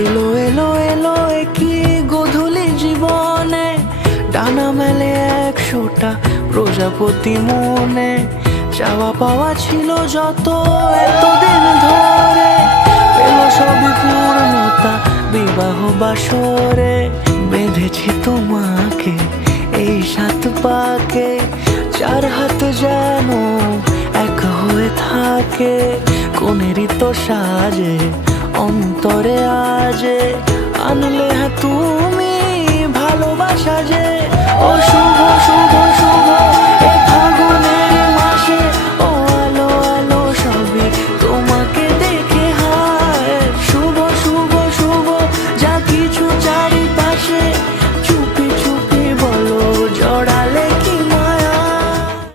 এলো এলো এলো কি গোধূলি জীবনে, ডানা মেলে 100টা প্রজাপতি মনে। চাওয়া পাওয়া ছিল যত এতদিন ধরে, পেল সবই পূর্ণতা বিবাহ বাসরে। বেঁধেছি তোমাকে এই 7 পাকে, 4 হাত যেন এক হয়ে থাকে। কোনেরই তো সাজে অন্তরে আজে আনলে তুমি